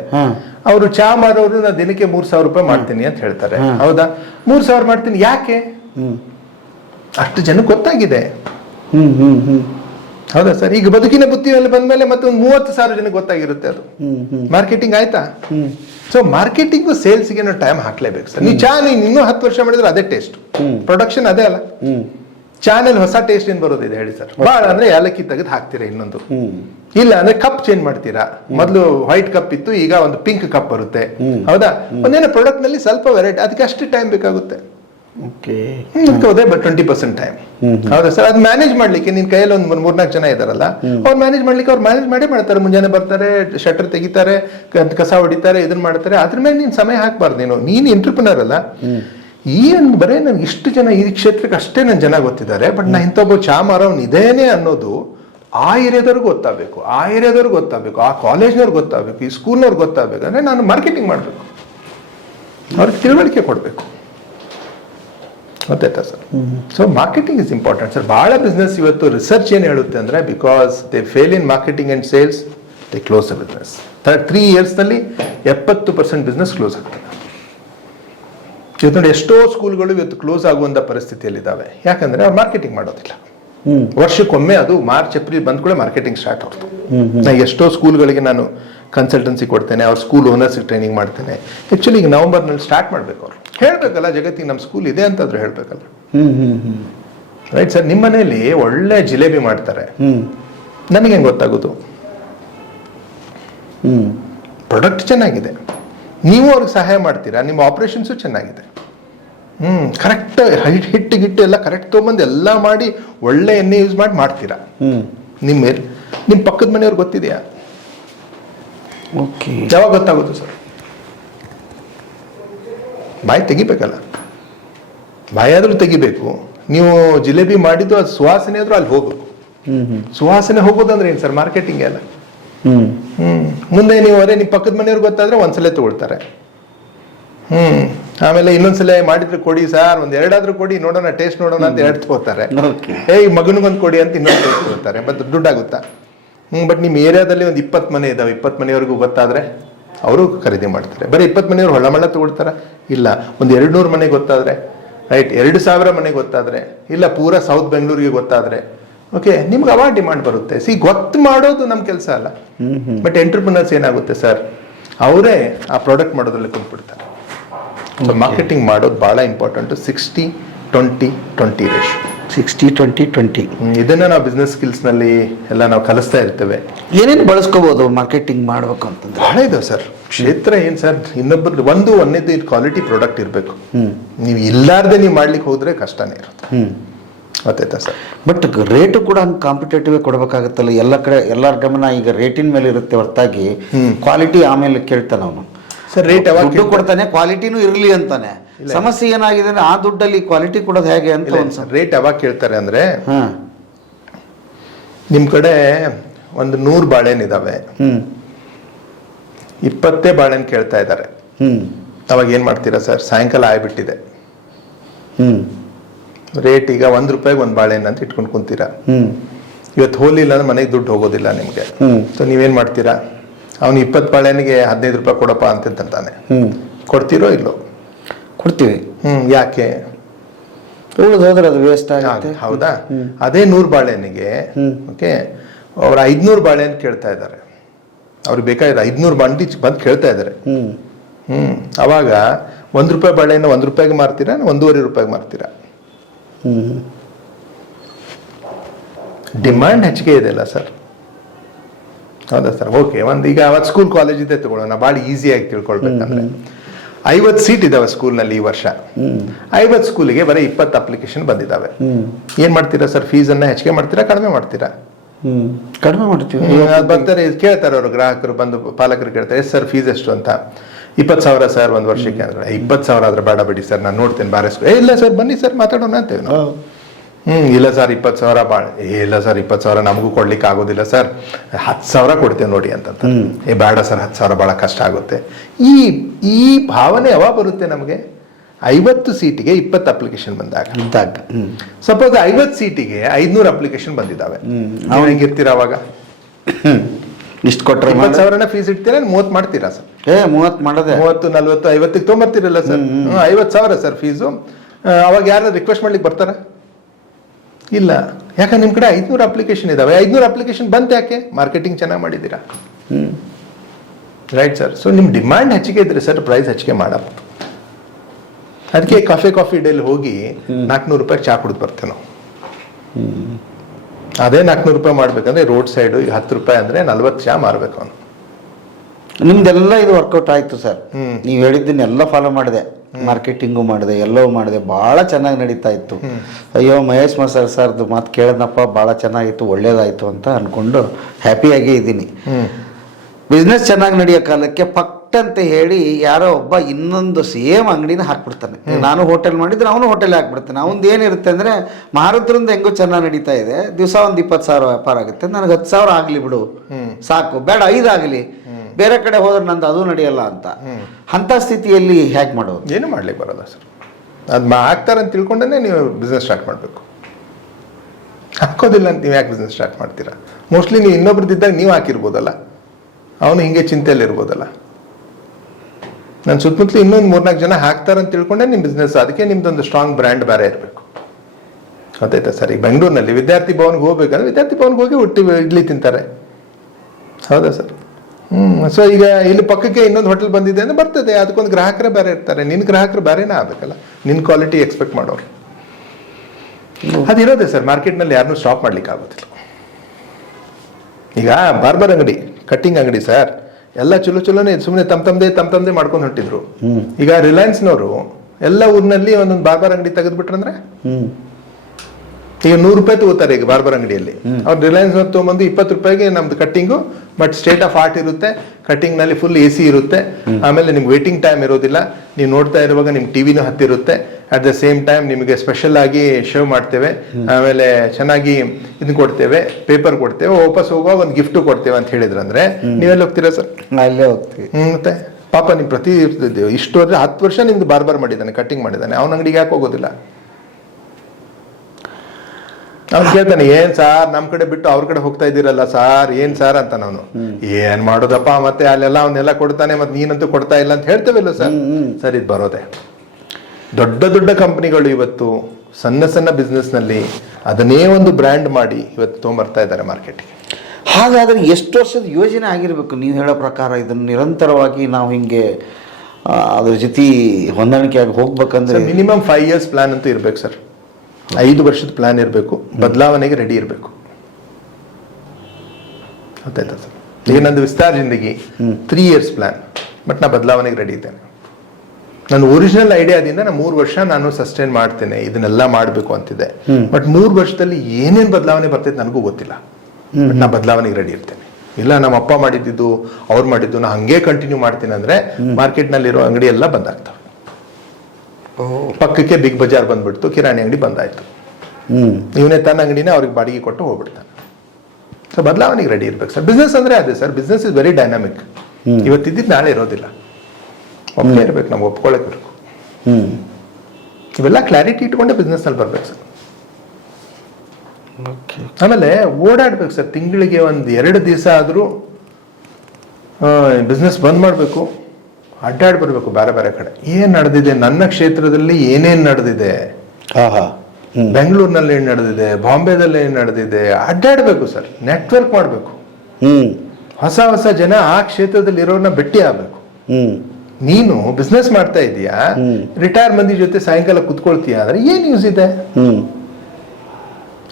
ಅವರು ಚಾ ಮಾರೋರು ನಾ ದಿನಕ್ಕೆ ಮೂರ್ ಸಾವಿರ ರೂಪಾಯಿ ಮಾಡ್ತೀನಿ ಅಂತ ಹೇಳ್ತಾರೆ. ಹೌದಾ? ಮೂರ್ ಸಾವಿರ ಮಾಡ್ತೀನಿ. ಯಾಕೆ? ಅಷ್ಟು ಜನಕ್ಕೆ ಗೊತ್ತಾಗಿದೆ. ಹ್ಮ್ ಹ್ಮ್ ಹ್ಮ್. ಹೌದಾ ಸರ್? ಈಗ ಬದುಕಿನ ಬುದ್ಧಿಯಲ್ಲಿ ಬಂದ್ಮೇಲೆ ಮತ್ತೊಂದು ಮೂವತ್ತು ಸಾವಿರ ಜನಕ್ಕೆ ಗೊತ್ತಾಗಿರುತ್ತೆ ಅದು. ಮಾರ್ಕೆಟಿಂಗ್ ಆಯ್ತಾ? ಸೊ ಮಾರ್ಕೆಟಿಂಗ್ ಸೇಲ್ಸ್ಗೆ ನಾವು ಟೈಮ್ ಹಾಕ್ಲೇಬೇಕು ಸರ್. ನೀವು ಚಾ ನೀವು ಇನ್ನೂ ಹತ್ತು ವರ್ಷ ಮಾಡಿದ್ರೆ ಅದೇ ಟೇಸ್ಟ್ ಪ್ರೊಡಕ್ಷನ್ ಅದೇ ಅಲ್ಲ. ಹ್ಮ್. ಚಾನೆಲ್ ಹೊಸ ಟೇಸ್ಟ್ ಏನ್ ಬರೋದಿದೆ ಹೇಳಿ ಸರ್ ಭಾಳ ಅಂದ್ರೆ ಏಲಕ್ಕಿ ತೆಗೆದು ಹಾಕ್ತೀರಾ ಇನ್ನೊಂದು. ಇಲ್ಲ ಅಂದ್ರೆ ಕಪ್ ಚೇಂಜ್ ಮಾಡ್ತೀರಾ? ಮೊದಲು ವೈಟ್ ಕಪ್ ಇತ್ತು ಈಗ ಒಂದು ಪಿಂಕ್ ಕಪ್ ಬರುತ್ತೆ. ಹೌದಾ? ಒಂದೇನೋ ಪ್ರಾಡಕ್ಟ್ನಲ್ಲಿ ಸ್ವಲ್ಪ ವೆರೈಟಿ ಅದಕ್ಕೆ ಅಷ್ಟು ಟೈಮ್ ಬೇಕಾಗುತ್ತೆ. ಟ್ವೆಂಟಿ ಪರ್ಸೆಂಟ್ ಟೈಮ್ ಹೌದಾ ಸರ್ ಅದು ಮ್ಯಾನೇಜ್ ಮಾಡ್ಲಿಕ್ಕೆ ನಿನ್ ಕೈಯಲ್ಲಿ ಒಂದು ಮೂರ್ನಾಲ್ಕು ಜನ ಇದಾರಲ್ಲ ಅವ್ರು ಮ್ಯಾನೇಜ್ ಮಾಡ್ಲಿಕ್ಕೆ ಅವ್ರು ಮ್ಯಾನೇಜ್ ಮಾಡೇ ಮಾಡ್ತಾರೆ. ಮುಂಜಾನೆ ಬರ್ತಾರೆ ಶಟರ್ ತೆಗಿತಾರೆ ಕಸ ಹೊಡಿತಾರೆ ಇದನ್ನ ಮಾಡ್ತಾರೆ. ಅದ್ರ ಮೇಲೆ ನೀನ್ ಸಮಯ ಹಾಕ್ಬಾರ್ದು ನೀನು. ನೀನ್ ಎಂಟ್ರಪ್ರಿನರ್ ಅಲ್ಲ. ಈ ಅನ್ ಬರೇ ನನ್ಗೆ ಇಷ್ಟು ಜನ ಈ ಕ್ಷೇತ್ರಕ್ಕೆ ಅಷ್ಟೇ ನನ್ನ ಜನ ಗೊತ್ತಿದ್ದಾರೆ ಬಟ್ ನಾ ಇಂಥೊಬ್ಬ ಚಾ ಮಾರೋನ್ ಇದೇನೆ ಅನ್ನೋದು ಆ ಏರಿಯಾದವ್ರಿಗೆ ಗೊತ್ತಾಗಬೇಕು ಆ ಏರಿಯಾದವ್ರಿಗೆ ಗೊತ್ತಾಗಬೇಕು ಆ ಕಾಲೇಜ್ನವ್ರಿಗೆ ಗೊತ್ತಾಗಬೇಕು ಈ ಸ್ಕೂಲ್ನವ್ರು ಗೊತ್ತಾಗಬೇಕು ಅಂದರೆ ನಾನು ಮಾರ್ಕೆಟಿಂಗ್ ಮಾಡಬೇಕು. ಅವ್ರಿಗೆ ತಿಳುವಳಿಕೆ ಕೊಡಬೇಕು. ಗೊತ್ತಾಯ್ತಾ sir? So marketing is important sir ಭಾಳ ಬಿಸ್ನೆಸ್ ಇವತ್ತು ರಿಸರ್ಚ್ ಏನು ಹೇಳುತ್ತೆ ಅಂದರೆ because they fail in marketing and sales they close the business three ಇಯರ್ಸ್ನಲ್ಲಿ ಎಪ್ಪತ್ತು ಪರ್ಸೆಂಟ್ ಬಿಸ್ನೆಸ್ ಕ್ಲೋಸ್ ಆಗ್ತದೆ. ಇವತ್ತು ನೋಡಿ ಎಷ್ಟೋ ಸ್ಕೂಲ್ಗಳು ಇವತ್ತು ಕ್ಲೋಸ್ ಆಗುವಂಥ ಪರಿಸ್ಥಿತಿಯಲ್ಲಿದ್ದಾವೆ. ಯಾಕಂದ್ರೆ ಅವ್ರು ಮಾರ್ಕೆಟಿಂಗ್ ಮಾಡೋದಿಲ್ಲ. ವರ್ಷಕ್ಕೊಮ್ಮೆ ಅದು ಮಾರ್ಚ್ ಏಪ್ರಿಲ್ ಬಂದ ಕೂಡ ಮಾರ್ಕೆಟಿಂಗ್ ಸ್ಟಾರ್ಟ್ ಅವ್ರದ್ದು ನಾ ಎಷ್ಟೋ ಸ್ಕೂಲ್ಗಳಿಗೆ ನಾನು ಕನ್ಸಲ್ಟೆನ್ಸಿ ಕೊಡ್ತೇನೆ ಅವ್ರ ಸ್ಕೂಲ್ ಓನರ್ಸಿಗೆ ಟ್ರೈನಿಂಗ್ ಮಾಡ್ತೇನೆ. ಆ್ಯಕ್ಚುಲಿ ಈಗ ನವಂಬರ್ನಲ್ಲಿ ಸ್ಟಾರ್ಟ್ ಮಾಡಬೇಕು ಅವರು. ಹೇಳಬೇಕಲ್ಲ ಜಗತ್ತಿಗೆ ನಮ್ಮ ಸ್ಕೂಲ್ ಇದೆ ಅಂತಾದ್ರೂ ಹೇಳಬೇಕಲ್ಲ. ರೈಟ್ ಸರ್ ನಿಮ್ಮ ಮನೇಲಿ ಒಳ್ಳೆ ಜಿಲೇಬಿ ಮಾಡ್ತಾರೆ. ನನಗೆ ಹೆಂಗೆ ಗೊತ್ತಾಗೋದು? ಪ್ರಾಡಕ್ಟ್ ಚೆನ್ನಾಗಿದೆ. ನೀವು ಅವ್ರಿಗೆ ಸಹಾಯ ಮಾಡ್ತೀರಾ? ನಿಮ್ಮ ಆಪರೇಷನ್ಸು ಚೆನ್ನಾಗಿದೆ. ಹ್ಮ್ ಕರೆಕ್ಟ್ ಹಿಟ್ಟು ಗಿಟ್ಟು ಎಲ್ಲ ಕರೆಕ್ಟ್ ತೊಗೊಂಬಂದು ಎಲ್ಲ ಮಾಡಿ ಒಳ್ಳೆ ಎಣ್ಣೆ ಯೂಸ್ ಮಾಡಿ ಮಾಡ್ತೀರಾ? ಹ್ಮ್. ನಿಮ್ಮ ನಿಮ್ಮ ಪಕ್ಕದ ಮನೆಯವ್ರು ಗೊತ್ತಿದೆಯಾ? ಓಕೆ. ಯಾವಾಗ ಗೊತ್ತಾಗುತ್ತೆ ಸರ್? ಬಾಯಿ ತೆಗಿಬೇಕಲ್ಲ. ಬಾಯಾದರೂ ತೆಗಿಬೇಕು. ನೀವು ಜಿಲೇಬಿ ಮಾಡಿದ್ದು ಅದು ಸುವಾಸನೆ ಆದರೂ ಅಲ್ಲಿ ಹೋಗಬೇಕು. ಸುವಾಸನೆ ಹೋಗೋದಂದ್ರೆ ಏನು ಸರ್ ಮಾರ್ಕೆಟಿಂಗ್ ಎಲ್ಲ ಹ್ಮ್. ಹ್ಮ್. ಮುಂದೆ ನೀವು ಅದೇ ನಿಮ್ಮ ಪಕ್ಕದ ಮನೆಯವ್ರಿಗೆ ಗೊತ್ತಾದ್ರೆ ಒಂದ್ಸಲ ತಗೊಳ್ತಾರೆ. ಹ್ಮ್. ಆಮೇಲೆ ಇನ್ನೊಂದ್ಸಲ ಮಾಡಿದ್ರೆ ಕೊಡಿ ಸರ್ ಒಂದ್ ಎರಡಾದ್ರೂ ಕೊಡಿ ನೋಡೋಣ ಟೇಸ್ಟ್ ನೋಡೋಣ ಅಂತ ಎರಡು ತಗೋತಾರೆ ಏ ಏಯ್ ಮಗನಿಗೊಂದು ಕೊಡಿ ಅಂತ ಇನ್ನೊಂದು ಟೇಸ್ಟ್ ತಗೋತಾರೆ ಬಟ್ ದುಡ್ಡಾಗುತ್ತಾ ಹ್ಮ್ ಬಟ್ ನಿಮ್ಮ ಏರಿಯಾದಲ್ಲಿ ಒಂದು ಇಪ್ಪತ್ತು ಮನೆ ಇದಾವೆ ಇಪ್ಪತ್ತು ಮನೆಯವರೆಗೂ ಗೊತ್ತಾದ್ರೆ ಅವರು ಖರೀದಿ ಮಾಡ್ತಾರೆ. ಬರೀ ಇಪ್ಪತ್ತು ಮನೆಯವ್ರು ಹೊಳಮಳ ತಗೊಳ್ತಾರ? ಇಲ್ಲ ಒಂದು ಎರಡು ನೂರು ಮನೆ ಗೊತ್ತಾದ್ರೆ ರೈಟ್ ಎರಡು ಸಾವಿರ ಮನೆ ಗೊತ್ತಾದ್ರೆ ಇಲ್ಲ ಪೂರ ಸೌತ್ ಬೆಂಗಳೂರಿಗೆ ಗೊತ್ತಾದ್ರೆ ಓಕೆ ನಿಮ್ಗೆ ಅವಾಗ ಡಿಮಾಂಡ್ ಬರುತ್ತೆ. ಸಿ ಗೊತ್ತು ಮಾಡೋದು ನಮ್ಮ ಕೆಲಸ ಅಲ್ಲ. ಬಟ್ ಎಂಟರ್ಪ್ರಿನರ್ಸ್ ಏನಾಗುತ್ತೆ ಸರ್? ಅವರೇ ಆ ಪ್ರಾಡಕ್ಟ್ ಮಾಡೋದ್ರಲ್ಲಿ ಕುಂತ್ಬಿಡ್ತಾರೆ. ಸೊ ಮಾರ್ಕೆಟಿಂಗ್ ಮಾಡೋದು ಭಾಳ important sixty twenty twenty ratio sixty twenty twenty ಇದನ್ನ ನಾವು ಬಿಸ್ನೆಸ್ ಸ್ಕಿಲ್ಸ್ನಲ್ಲಿ ಎಲ್ಲ ನಾವು ಕಲಿಸ್ತಾ ಇರ್ತೇವೆ. ಏನೇನು ಬಳಸ್ಕೋಬಹುದು ಮಾರ್ಕೆಟಿಂಗ್ ಮಾಡ್ಬೇಕು ಅಂತಂದ್ರೆ? ಬಹಳ ಇದಾವೆ ಸರ್. ಕ್ಷೇತ್ರ ಏನ್ ಸರ್? ಇನ್ನೊಬ್ಬರು ಒಂದು ಒಂದೇದು ಇದು ಕ್ವಾಲಿಟಿ ಪ್ರಾಡಕ್ಟ್ ಇರಬೇಕು. ನೀವು ಇಲ್ಲಾರ್ದೆ ನೀವು ಮಾಡ್ಲಿಕ್ಕೆ ಹೋದ್ರೆ ಕಷ್ಟನೇ ಇರುತ್ತೆ. ಗೊತ್ತಾಯ್ತಾ ಸರ್? ಬಟ್ ರೇಟು ಕೂಡ ಹಂಗೆ ಕಾಂಪಿಟೇಟಿವ್ ಕೊಡಬೇಕಾಗುತ್ತಲ್ಲ. ಎಲ್ಲ ಕಡೆ ಎಲ್ಲರ ಗಮನ ಈಗ ರೇಟಿನ ಮೇಲೆ ಇರುತ್ತೆ ಹೊರತಾಗಿ. ಕ್ವಾಲಿಟಿ ಆಮೇಲೆ ಕೇಳ್ತಾನೆ ಅವನು. ಸರ್ ರೇಟ್ ಯಾವಾಗ ದುಡ್ಡು ಕೊಡ್ತಾನೆ ಕ್ವಾಲಿಟಿನೂ ಇರಲಿ ಅಂತಾನೆ. ಸಮಸ್ಯೆ ಏನಾಗಿದೆ ಅಂದ್ರೆ ಆ ದುಡ್ಡಲ್ಲಿ ಕ್ವಾಲಿಟಿ ಕೊಡೋದು ಹೇಗೆ ಅಂತ ಸರ್ ರೇಟ್ ಯಾವಾಗ ಕೇಳ್ತಾರೆ ಅಂದ್ರೆ ನಿಮ್ಮ ನಿಮ್ ಕಡೆ ಒಂದು ನೂರು ಇದಾವೆ ಇಪ್ಪತ್ತೇ ಬಾಳೆಹಣ್ಣು ಕೇಳ್ತಾ ಇದ್ದಾರೆ. ಅವಾಗ ಏನ್ ಮಾಡ್ತೀರಾ ಸರ್? ಸಾಯಂಕಾಲ ಆಗ್ಬಿಟ್ಟಿದೆ. ರೇಟ್ ಈಗ ಒಂದ್ ರೂಪಾಯಿಗೆ ಒಂದು ಬಾಳೆಹಣ್ಣು ಅಂತ ಇಟ್ಕೊಂಡು ಕುಂತೀರಾ? ಇವತ್ತು ಹೋಲಿಲ್ಲ ಅಂದ್ರೆ ಮನೆಗೆ ದುಡ್ಡು ಹೋಗೋದಿಲ್ಲ ನಿಮಗೆ. ಸೊ ನೀವೇನ್ ಮಾಡ್ತೀರಾ? ಅವನು ಇಪ್ಪತ್ತು ಬಾಳೆಹಣ್ಣಿಗೆ ಹದಿನೈದು ರೂಪಾಯಿ ಕೊಡಪ್ಪ ಅಂತಂತಾನೆ. ಹ್ಮ್. ಕೊಡ್ತೀರೋ ಇಲ್ಲೋ? ಕೊಡ್ತೀವಿ. ಹ್ಮ್ ಯಾಕೆ? ಉಳಿದು ಹೋದ್ರೆ ಅದು ವೇಸ್ಟ್ ಆಗುತ್ತೆ. ಹೌದಾ ಅದೇ ನೂರು ಬಾಳೆಹಣ್ಣಿಗೆ. ಓಕೆ ಅವ್ರು ಐದ್ನೂರು ಬಾಳೆಹಣ್ಣು ಕೇಳ್ತಾ ಇದ್ದಾರೆ. ಅವ್ರಿಗೆ ಬೇಕಾಗಿರೋ ಐದ್ನೂರು ಬಂಡಿ ಬಂದು ಕೇಳ್ತಾ ಇದ್ದಾರೆ. ಹ್ಮ್. ಅವಾಗ ಒಂದು ರೂಪಾಯಿ ಬಾಳೆಹಣ್ಣು ಒಂದು ರೂಪಾಯಿಗೆ ಮಾರ್ತೀರಾ ಒಂದೂವರೆ ರೂಪಾಯಿಗೆ ಮಾರ್ತೀರಾ? ಡಿಮ್ಯಾಂಡ್ ಹೆಚ್ಚಿಗೆ ಇದೆಯಲ್ಲ ಸರ್. ಹೌದಾ ಸರ್. ಓಕೆ ಒಂದು ಈಗ ಅವತ್ತು ಸ್ಕೂಲ್ ಕಾಲೇಜ್ ಇದೆ ತಗೊಳ್ಳೋಣ. ಭಾಳ ಈಸಿಯಾಗಿ ತಿಳ್ಕೊಳ್ಬೇಕಂದ್ರೆ. ಐವತ್ತು ಸೀಟ್ ಇದಾವೆ ಸ್ಕೂಲ್ನಲ್ಲಿ ಈ ವರ್ಷ. ಐವತ್ತು ಸ್ಕೂಲಿಗೆ ಬರೀ ಇಪ್ಪತ್ತು ಅಪ್ಲಿಕೇಶನ್ ಬಂದಿದ್ದಾವೆ ಏನು ಮಾಡ್ತೀರಾ ಸರ್? ಫೀಸನ್ನು ಹೆಚ್ಚಿಗೆ ಮಾಡ್ತೀರಾ ಕಡಿಮೆ ಮಾಡ್ತೀರಾ? ಕಡಿಮೆ ಮಾಡ್ತೀವಿ. ಬರ್ತಾರೆ ಕೇಳ್ತಾರೆ ಅವರು ಗ್ರಾಹಕರು ಬಂದು ಪಾಲಕರು ಕೇಳ್ತಾರೆ ಸರ್ ಫೀಸ್ ಎಷ್ಟು ಅಂತ. ಇಪ್ಪತ್ತು ಸಾವಿರ ಸರ್ ಒಂದು ವರ್ಷಕ್ಕೆ ಅಂದ್ರೆ. ಇಪ್ಪತ್ತು ಸಾವಿರ ಆದ್ರೆ ಬೇಡ ಬಿಡಿ ಸರ್ ನಾನು ನೋಡ್ತೇನೆ ಬಾರೆ ಸ್ಕೂಲ್ ಇಲ್ಲ ಸರ್ ಬನ್ನಿ ಸರ್ ಮಾತಾಡೋಣ ಅಂತೇವೆ ನಾವು. ಹ್ಮ್ ಇಲ್ಲ ಸರ್ ಇಪ್ಪತ್ತು ಸಾವಿರ ಭಾಳ ಏ ಇಲ್ಲ ಸರ್ ಇಪ್ಪತ್ತು ಸಾವಿರ ನಮಗೂ ಕೊಡ್ಲಿಕ್ಕೆ ಆಗೋದಿಲ್ಲ ಸರ್. ಹತ್ತು ಸಾವಿರ ಕೊಡ್ತೇವೆ ನೋಡಿ ಅಂತ ಏ ಬೇಡ ಸರ್ ಹತ್ತು ಸಾವಿರ ಭಾಳ ಕಷ್ಟ ಆಗುತ್ತೆ. ಈ ಈ ಭಾವನೆ ಯಾವಾಗ ಬರುತ್ತೆ ನಮಗೆ? ಐವತ್ತು ಸೀಟಿಗೆ ಇಪ್ಪತ್ತು ಅಪ್ಲಿಕೇಶನ್ ಬಂದಾಗ. ಇದ್ದಾಗ ಸಪೋಸ್ ಐವತ್ತು ಸೀಟಿಗೆ ಐದ್ನೂರು ಅಪ್ಲಿಕೇಶನ್ ಬಂದಿದ್ದಾವೆ. ನೀವು ಹೆಂಗಿರ್ತೀರ ಅವಾಗ? ಇಷ್ಟು ಕೊಟ್ಟರೆ ಇಪ್ಪತ್ತು. ಸಾವಿರನ ಫೀಸ್ ಇಡ್ತೀರಾ ಮೂವತ್ತು ಮಾಡ್ತೀರಾ ಸರ್? ಏ ಮೂವತ್ತು ಮಾಡೋದೇ. ಮೂವತ್ತು ನಲ್ವತ್ತು ಐವತ್ತಿಗೆ ತೊಗೊಂಬರ್ತೀರಲ್ಲ ಸರ್? ಐವತ್ತು ಸಾವಿರ ಸರ್ ಫೀಸು ಅವಾಗ ಯಾರು ರಿಕ್ವೆಸ್ಟ್ ಮಾಡ್ಲಿಕ್ಕೆ ಬರ್ತಾರ? ಇಲ್ಲ. ಯಾಕೆ ನಿಮ್ಮ ಕಡೆ ಐದ್ನೂರು ಅಪ್ಲಿಕೇಶನ್ ಇದ್ದಾವೆ ಐದುನೂರು ಅಪ್ಲಿಕೇಶನ್ ಬಂತ ಯಾಕೆ? ಮಾರ್ಕೆಟಿಂಗ್ ಚೆನ್ನಾಗಿ ಮಾಡಿದ್ದೀರಾ? ಹ್ಞೂ ರೈಟ್ ಸರ್ ಸೊ ನಿಮ್ಮ ಡಿಮ್ಯಾಂಡ್ ಹೆಚ್ಚಿಗೆ ಇದ್ರೆ ಸರ್ ಪ್ರೈಸ್ ಹೆಚ್ಚಿಗೆ ಮಾಡಬಹುದು ಅದಕ್ಕೆ ಕಾಫಿ ಕಾಫಿ ಡೇಲಿ ಹೋಗಿ ನಾಲ್ಕುನೂರು ರೂಪಾಯಿ ಚಾ ಕುಡಿದು ಬರ್ತೇವೆ ನಾವು. ಅದೇ ನಾಲ್ಕುನೂರು ರೂಪಾಯಿ ಮಾಡ್ಬೇಕಂದ್ರೆ ರೋಡ್ ಸೈಡು ಈಗ ಹತ್ತು ರೂಪಾಯಿ ಅಂದ್ರೆ ನಲ್ವತ್ತು ಚಾ ಮಾರ್ಬೇಕು ಅವನು. ನಿಮ್ದೆಲ್ಲ ಇದು ವರ್ಕೌಟ್ ಆಯ್ತು ಸರ್. ನೀವು ಹೇಳಿದ್ದನ್ನೆಲ್ಲ ಫಾಲೋ ಮಾಡಿದೆ. ಮಾರ್ಕೆಟಿಂಗು ಮಾಡಿದೆ, ಎಲ್ಲವೂ ಮಾಡಿದೆ, ಭಾಳ ಚೆನ್ನಾಗಿ ನಡೀತಾ ಇತ್ತು. ಅಯ್ಯೋ, ಮಹೇಶ್ ಸರ್ ಸರ್ದು ಮಾತು ಕೇಳಿದ್ನಪ್ಪ, ಭಾಳ ಚೆನ್ನಾಗಿತ್ತು, ಒಳ್ಳೇದಾಯ್ತು ಅಂತ ಅನ್ಕೊಂಡು ಹ್ಯಾಪಿಯಾಗೇ ಇದ್ದೀನಿ. ಬಿಸ್ನೆಸ್ ಚೆನ್ನಾಗಿ ನಡೆಯೋ ಕಾಲಕ್ಕೆ ಅಂತ ಹೇಳಿ ಯಾರೋ ಒಬ್ಬ ಇನ್ನೊಂದು ಸೇಮ್ ಅಂಗಡಿನ ಹಾಕ್ಬಿಡ್ತಾನೆ. ನಾನು ಹೋಟೆಲ್ ಮಾಡಿದ್ರೆ ಅವನು ಹೋಟೆಲ್ ಹಾಕ್ಬಿಡ್ತಾನೆ. ಅವನದು ಏನಿರುತ್ತೆ ಅಂದರೆ ಮಾರುದ್ರಿಂದ ಹೆಂಗೋ ಚೆನ್ನಾಗಿ ನಡೀತಾ ಇದೆ. ದಿವಸ ಒಂದು ಇಪ್ಪತ್ತು ಸಾವಿರ ವ್ಯಾಪಾರ ಆಗುತ್ತೆ. ನನಗೆ ಹತ್ತು ಸಾವಿರ ಆಗಲಿ ಬಿಡು. ಸಾಕು. ಬೇಡ ಐದಾಗಲಿ ಬೇರೆ ಕಡೆ ಹೋದ್ರೆ ನಂದು ಅದು ನಡೆಯಲ್ಲ ಅಂತ. ಅಂಥ ಸ್ಥಿತಿಯಲ್ಲಿ ಹೇಗೆ ಮಾಡೋದು. ಏನು ಮಾಡ್ಲಿಕ್ಕೆ ಬರೋದ ಸರ್? ಅದು ಹಾಕ್ತಾರೆ ಅಂತ ತಿಳ್ಕೊಂಡೇ ನೀವು ಬಿಸ್ನೆಸ್ ಸ್ಟಾರ್ಟ್ ಮಾಡಬೇಕು. ಹಾಕೋದಿಲ್ಲ ಅಂತ ನೀವು ಯಾಕೆ ಬಿಸ್ನೆಸ್ ಸ್ಟಾರ್ಟ್ ಮಾಡ್ತೀರಾ? ಮೋಸ್ಟ್ಲಿ ನೀವು ಇನ್ನೊಬ್ರದ್ದಿದ್ದಾಗ ನೀವು ಹಾಕಿರ್ಬೋದಲ್ಲ. ಅವನು ಹಿಂಗೆ ಚಿಂತೆಯಲ್ಲಿ ಇರ್ಬೋದಲ್ಲ. ನನ್ನ ಸುತ್ತಮುತ್ತಲು ಇನ್ನೊಂದು ಮೂರ್ನಾಲ್ಕು ಜನ ಹಾಕ್ತಾರೆ ಅಂತ ತಿಳ್ಕೊಂಡೆ ನಿಮ್ಮ ಬಿಸ್ನೆಸ್ ಅದಕ್ಕೆ ನಿಮ್ದೊಂದು ಸ್ಟ್ರಾಂಗ್ ಬ್ರ್ಯಾಂಡ್ ಬೇರೆ ಇರಬೇಕು. ಗೊತ್ತಾಯ್ತಾ ಸರ್? ಈಗ ಬೆಂಗಳೂರಿನಲ್ಲಿ ವಿದ್ಯಾರ್ಥಿ ಭವನ್ಗೆ ಹೋಗ್ಬೇಕಂದ್ರೆ ವಿದ್ಯಾರ್ಥಿ ಭವನ್ಗೆ ಹೋಗಿ ಹುಟ್ಟಿ ಇಡ್ಲಿ ತಿಂತಾರೆ. ಹೌದಾ ಸರ್? ಹ್ಮ್. ಸೊ ಈಗ ಇಲ್ಲಿ ಪಕ್ಕಕ್ಕೆ ಇನ್ನೊಂದು ಹೋಟೆಲ್ ಬಂದಿದೆ ಅಂದ್ರೆ ಬರ್ತದೆ. ಅದಕ್ಕೊಂದು ಗ್ರಾಹಕರೇ ಬೇರೆ ಇರ್ತಾರೆ. ನಿನ್ ಗ್ರಾಹಕರು ಬೇರೆನೇ ಆಗಬೇಕಲ್ಲ. ನಿನ್ ಕ್ವಾಲಿಟಿ ಎಕ್ಸ್ಪೆಕ್ಟ್ ಮಾಡೋರು. ಅದಿರೋದೆ ಸರ್ ಮಾರ್ಕೆಟ್ನಲ್ಲಿ ಯಾರನ್ನೂ ಸ್ಟಾಪ್ ಮಾಡ್ಲಿಕ್ಕೆ ಆಗೋದಿಲ್ಲ. ಈಗ ಬಾರ್ಬರ್ ಅಂಗಡಿ ಕಟ್ಟಿಂಗ್ ಅಂಗಡಿ ಸರ್ ಎಲ್ಲ ಚಲೋ ಚಲೋನೇ ಸುಮ್ಮನೆ ತಮ್ ತಮ್ಮದೇ ತಮ್ ತಮ್ಮದೇ ಮಾಡ್ಕೊಂಡು ಹೊಂಟಿದ್ರು. ಈಗ ರಿಲಯನ್ಸ್ನವರು ಎಲ್ಲ ಊರಿನಲ್ಲಿ ಒಂದೊಂದು ಬಾರ್ಬರ್ ಅಂಗಡಿ ತೆಗೆದ್ಬಿಟ್ರಂದ್ರೆ? ಈಗ ನೂರು ರೂಪಾಯಿ ತಗೋತಾರೆ ಈಗ ಬಾರ್ಬರ್ ಅಂಗಡಿಯಲ್ಲಿ. ಅವ್ರು ರಿಲಯನ್ಸ್ ತಗೊಂಬಂದು ಇಪ್ಪತ್ತು ರೂಪಾಯಿಗೆ ನಮ್ದು cutting but state of art ಇರುತ್ತೆ ಕಟ್ಟಿಂಗ್ನಲ್ಲಿ ಫುಲ್ ಎ ಸಿ ಇರುತ್ತೆ. ಆಮೇಲೆ ನಿಮ್ಗೆ ವೇಟಿಂಗ್ ಟೈಮ್ ಇರೋದಿಲ್ಲ. ನೀವು ನೋಡ್ತಾ ಇರುವಾಗ ನಿಮ್ ಟಿವಿನೂ ಹತ್ತಿರುತ್ತೆ. ಅಟ್ ದ ಸೇಮ್ ಟೈಮ್ ನಿಮಗೆ ಸ್ಪೆಷಲ್ ಆಗಿ ಶೋ ಮಾಡ್ತೇವೆ. ಆಮೇಲೆ ಚೆನ್ನಾಗಿ ಇದನ್ನ ಕೊಡ್ತೇವೆ ಪೇಪರ್ ಕೊಡ್ತೇವೆ ವಾಪಸ್ ಹೋಗುವಾಗ ಒಂದು ಗಿಫ್ಟ್ ಕೊಡ್ತೇವೆ ಅಂತ ಹೇಳಿದ್ರಂದ್ರೆ ನೀವೆಲ್ಲ ಹೋಗ್ತೀರಾ ಸರ್? ಅಲ್ಲೇ ಹೋಗ್ತೀವಿ ಮತ್ತೆ? ಪಾಪ ನಿಮ್ ಪ್ರತಿ ಇರ್ತಿದ್ದೇವೆ. ಇಷ್ಟು ಅಂದ್ರೆ ಹತ್ತು ವರ್ಷ ನಿಮ್ದು ಬಾರ್ಬರ್ ಮಾಡಿದ್ದಾನೆ ಕಟ್ಟಿಂಗ್ ಮಾಡಿದ್ದಾನೆ. ಅವನ ಅಂಗಡಿಗೆ ಯಾಕೆ ಹೋಗೋದಿಲ್ಲ? ಅವ್ನು ಕೇಳ್ತಾನೆ ಏನ್ ಸಾರ್? ನಮ್ ಕಡೆ ಬಿಟ್ಟು ಅವ್ರ ಕಡೆ ಹೋಗ್ತಾ ಇದ್ದೀರಲ್ಲ ಸಾರ್? ಏನ್ ಸಾರ್ ಅಂತ ನಾನು. ಏನ್ ಮಾಡೋದಪ್ಪ ಮತ್ತೆ? ಅಲ್ಲೆಲ್ಲ ಅವನ್ನೆಲ್ಲ ಕೊಡ್ತಾನೆ ಮತ್ತೆ ನೀನಂತೂ ಕೊಡ್ತಾ ಇಲ್ಲ ಅಂತ ಹೇಳ್ತೇವಲ್ಲ ಸರ್. ಸರ್ ಇದು ಬರೋದೆ. ದೊಡ್ಡ ದೊಡ್ಡ ಕಂಪನಿಗಳು ಇವತ್ತು ಸಣ್ಣ ಸಣ್ಣ ಬಿಸ್ನೆಸ್ನಲ್ಲಿ ಅದನ್ನೇ ಒಂದು ಬ್ರ್ಯಾಂಡ್ ಮಾಡಿ ಇವತ್ತು ತೊಗೊಂಬರ್ತಾ ಇದ್ದಾರೆ ಮಾರ್ಕೆಟ್ಗೆ ಹಾಗಾದ್ರೆ ಎಷ್ಟು ವರ್ಷದ ಯೋಜನೆ ಆಗಿರಬೇಕು? ನೀವು ಹೇಳೋ ಪ್ರಕಾರ ಇದನ್ನು ನಿರಂತರವಾಗಿ ನಾವು ಹಿಂಗೆ ಅದ್ರ ಜೊತೆ ಹೊಂದಾಣಿಕೆಯಾಗಿ ಹೋಗ್ಬೇಕಂದ್ರೆ ಮಿನಿಮಮ್ ಫೈವ್ ಇಯರ್ಸ್ ಪ್ಲಾನ್ ಅಂತೂ ಇರ್ಬೇಕು ಸರ್. ಐದು ವರ್ಷದ ಪ್ಲಾನ್ ಇರಬೇಕು ಬದಲಾವಣೆಗೆ ರೆಡಿ ಇರಬೇಕು. ಗೊತ್ತಾಯ್ತಾ ಸರ್? ಈಗ ನಂದು ವಿಸ್ತಾರ ಜಿಂದಗಿ ತ್ರೀ ಇಯರ್ಸ್ ಪ್ಲಾನ್ ಬಟ್ ನಾ ಬದಲಾವಣೆಗೆ ರೆಡಿ ಇದ್ದೇನೆ. ನನ್ನ ಒರಿಜಿನಲ್ ಐಡಿಯಾದಿಂದ ನಾನು ಮೂರು ವರ್ಷ ನಾನು ಸಸ್ಟೈನ್ ಮಾಡ್ತೇನೆ ಇದನ್ನೆಲ್ಲ ಮಾಡಬೇಕು ಅಂತಿದೆ ಬಟ್ ಮೂರು ವರ್ಷದಲ್ಲಿ ಏನೇನು ಬದಲಾವಣೆ ಬರ್ತೈತೆ ನನಗೂ ಗೊತ್ತಿಲ್ಲ. ಬಟ್ ನಾ ಬದಲಾವಣೆಗೆ ರೆಡಿ ಇರ್ತೇನೆ. ಇಲ್ಲ ನಮ್ಮ ಅಪ್ಪ ಮಾಡಿದ್ದು ಅವ್ರು ಮಾಡಿದ್ದು ನಾ ಹಂಗೆ ಕಂಟಿನ್ಯೂ ಮಾಡ್ತೀನಿ ಅಂದ್ರೆ ಮಾರ್ಕೆಟ್ನಲ್ಲಿರೋ ಅಂಗಡಿ ಎಲ್ಲ ಬಂದಾಗ್ತವೆ ಪಕ್ಕಕ್ಕೆ ಬಿಗ್ ಬಜಾರ್ ಬಂದ್ಬಿಡ್ತು ಕಿರಾಣಿ ಅಂಗಡಿ ಬಂದಾಯ್ತು. ಹ್ಮ್. ಇವನೇ ತನ್ನ ಅಂಗಡಿನೇ ಅವ್ರಿಗೆ ಬಾಡಿಗೆ ಕೊಟ್ಟು ಹೋಗ್ಬಿಡ್ತಾನೆ. ಸೊ ಬದಲಾವಣೆಗೆ ರೆಡಿ ಇರ್ಬೇಕು ಸರ್. ಬಿಸ್ನೆಸ್ ಅಂದ್ರೆ ಅದೇ sir. Business is very dynamic ಇವತ್ತಿದ್ದು ನಾಳೆ ಇರೋದಿಲ್ಲ. ಒಮ್ಮೆ ಇರ್ಬೇಕು ನಾವು ಒಪ್ಕೊಳ್ಳೋಕೆ ಹ್ಮ್. ಇವೆಲ್ಲ ಕ್ಲಾರಿಟಿ ಇಟ್ಕೊಂಡೆ business ನಲ್ಲಿ ಬರ್ಬೇಕು ಸರ್. ಓಕೆ ಆಮೇಲೆ ಓಡಾಡ್ಬೇಕು ಸರ್. ತಿಂಗಳಿಗೆ ಒಂದು ಎರಡು ದಿವಸ ಆದರೂ ಬಿಸ್ನೆಸ್ ಬಂದ್ ಮಾಡಬೇಕು. ಅಡ್ಡಾಡ್ ಬರಬೇಕು ಬೇರೆ ಬೇರೆ ಕಡೆ. ಏನು ನಡೆದಿದೆ? ನನ್ನ ಕ್ಷೇತ್ರದಲ್ಲಿ ಏನೇನು ನಡೆದಿದೆ? ಬೆಂಗಳೂರಿನಲ್ಲಿ ಏನು ನಡೆದಿದೆ? ಬಾಂಬೆದಲ್ಲಿ ಏನು ನಡೆದಿದೆ? ಅಡ್ಡಾಡಬೇಕು ಸರ್. ನೆಟ್ವರ್ಕ್ ಮಾಡಬೇಕು. ಹೊಸ ಹೊಸ ಜನ ಆ ಕ್ಷೇತ್ರದಲ್ಲಿ ಇರೋರನ್ನ ಭೇಟಿ ಆಗಬೇಕು. ನೀನು ಬಿಸ್ನೆಸ್ ಮಾಡ್ತಾ ಇದೀಯಾ? ರಿಟೈರ್ ಮಂದಿ ಜೊತೆ ಸಾಯಂಕಾಲ ಕುತ್ಕೊಳ್ತೀಯ? ಅಂದ್ರೆ ಏನ್ ಯೂಸ್ ಇದೆ?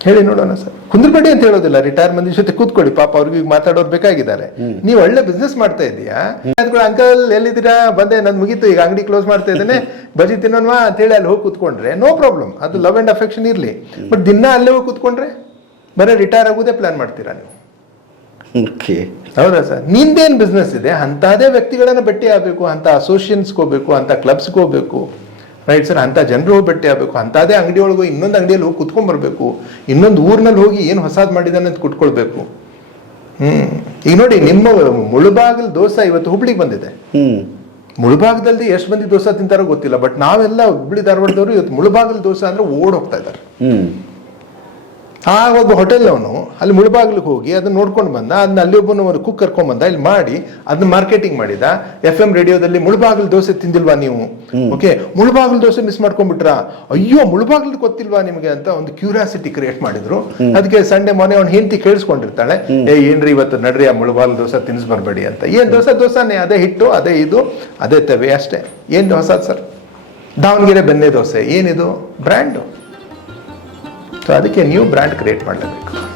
ಹೇಳಿ ನೋಡೋಣ ಸರ್. ಕುಂದ್ರಬೇಡಿ ಅಂತ ಹೇಳೋದಿಲ್ಲ ರಿಟೈರ್ ಮಂದಿ ಜೊತೆ ಕೂತ್ಕೊಳ್ಳಿ ಪಾಪ ಅವ್ರಿಗೆ ಮಾತಾಡೋರು ಬೇಕಾಗಿದ್ದಾರೆ. ನೀವು ಒಳ್ಳೆ ಬಿಸ್ನೆಸ್ ಮಾಡ್ತಾ ಇದೀಯಾ ಅಂಕಲ್ ಎಲ್ಲಿದ್ದೀರಾ? ಬಂದೆ ನನ್ ಮುಗೀತು ಈಗ ಅಂಗಡಿ ಕ್ಲೋಸ್ ಮಾಡ್ತಾ ಇದ್ದೇನೆ. <laughs> ಬಜಿ ತಿನ್ನೋನ್ವಾ ಅಂತ ಹೇಳಿ ಅಲ್ಲಿ ಹೋಗಿ ಕೂತ್ಕೊಂಡ್ರೆ ನೋ ಪ್ರಾಬ್ಲಮ್ ಅದು ಲವ್ ಅಂಡ್ ಅಫೆಕ್ಷನ್ ಇರ್ಲಿ. ಬಟ್ ದಿನ ಅಲ್ಲೇ ಹೋಗಿ ಕೂತ್ಕೊಂಡ್ರೆ ಬರೀ ರಿಟೈರ್ ಆಗೋದೇ ಪ್ಲಾನ್ ಮಾಡ್ತೀರಾ ನೀವು? ಓಕೆ. ಹೌದಾ ಸರ್? ನಿಂದೇನ್ ಬಿಸ್ನೆಸ್ ಇದೆ? ಅಂತದೇ ವ್ಯಕ್ತಿಗಳನ್ನ ಭೇಟಿ ಆಗಬೇಕು ಅಂತ ಅಸೋಸಿಯನ್ಸ್ಗೆ ಹೋಗ್ಬೇಕು ಅಂತ ಕ್ಲಬ್ಸ್ಗೆ ಹೋಗ್ಬೇಕು ರೈಟ್ ಸರ್ ಅಂತ ಜನರು ಹೋಗಿ ಭೇಟಿ ಆಗಬೇಕು. ಅಂತದೇ ಅಂಗಡಿ ಒಳಗೆ ಇನ್ನೊಂದು ಅಂಗಡಿಯಲ್ಲಿ ಹೋಗಿ ಕುತ್ಕೊಂಡ್ ಬರ್ಬೇಕು. ಇನ್ನೊಂದು ಊರಿನಲ್ಲಿ ಹೋಗಿ ಏನು ಹೊಸದು ಮಾಡಿದಾನೆ ಅಂತ ಕುಟ್ಕೊಳ್ಬೇಕು ಹ್ಮ್. ಈಗ ನೋಡಿ ನಿಮ್ಮ ಮುಳುಬಾಗಲ್ ದೋಸೆ ಇವತ್ತು ಹುಬ್ಳಿಗೆ ಬಂದಿದೆ. ಮುಳುಭಾಗದಲ್ಲಿ ಎಷ್ಟು ಮಂದಿ ದೋಸೆ ತಿಂತಾರೋ ಗೊತ್ತಿಲ್ಲ ಬಟ್ ನಾವೆಲ್ಲ ಹುಬ್ಳಿ ಧಾರವಾಡದವರು ಇವತ್ತು ಮುಳುಬಾಗಿಲು ದೋಸೆ ಅಂದ್ರೆ ಓಡ್ ಹೋಗ್ತಾ ಇದ್ದಾರೆ. ಆ ಒಬ್ಬ ಹೋಟೆಲ್ನವನು ಅಲ್ಲಿ ಮುಳುಬಾಗಿಲಿಗೆ ಹೋಗಿ ಅದನ್ನ ನೋಡ್ಕೊಂಡು ಬಂದ ಅದನ್ನ ಅಲ್ಲಿ ಒಬ್ಬನು ಒಂದು ಕುಕ್ ಕರ್ಕೊಂಡ್ ಬಂದ ಇಲ್ಲಿ ಮಾಡಿ ಅದನ್ನ ಮಾರ್ಕೆಟಿಂಗ್ ಮಾಡಿದ. ಎಫ್ ಎಂ ರೇಡಿಯೋದಲ್ಲಿ ಮುಳುಬಾಗಿಲು ದೋಸೆ ತಿಂದಿಲ್ವಾ ನೀವು? ಓಕೆ ಮುಳುಬಾಗಿಲು ದೋಸೆ ಮಿಸ್ ಮಾಡ್ಕೊಂಡ್ಬಿಟ್ರ? ಅಯ್ಯೋ ಮುಳುಬಾಗಿಲು ಗೊತ್ತಿಲ್ವಾ ನಿಮಗೆ ಅಂತ ಒಂದು ಕ್ಯೂರಿಯಾಸಿಟಿ ಕ್ರಿಯೇಟ್ ಮಾಡಿದ್ರು. ಅದಕ್ಕೆ ಸಂಡೆ ಮೊನ್ನೆ ಅವ್ನು ಹೆಂಡತಿ ಕೇಳಿಸ್ಕೊಂಡಿರ್ತಾಳೆ ಏ ಏನ್ರಿ ಇವತ್ತು ನಡ್ರಿ ಆ ಮುಳುಬಾಗಿಲು ದೋಸೆ ತಿನ್ಸ್ ಬರ್ಬೇಡಿ ಅಂತ. ಏನ್ ದೋಸೆ? ದೋಸೆನೇ ಅದೇ ಹಿಟ್ಟು ಅದೇ ಇದು ಅದೇ ತವೆ ಅಷ್ಟೇ. ಏನ್ ಹೊಸ ಸರ್? ದಾವಣಗೆರೆ ಬೆನ್ನೆ ದೋಸೆ ಏನಿದು? ಬ್ರ್ಯಾಂಡು. ಸೊ ಅದಕ್ಕೆ ನ್ಯೂ ಬ್ರ್ಯಾಂಡ್ ಕ್ರಿಯೇಟ್ ಮಾಡಲೇಬೇಕು.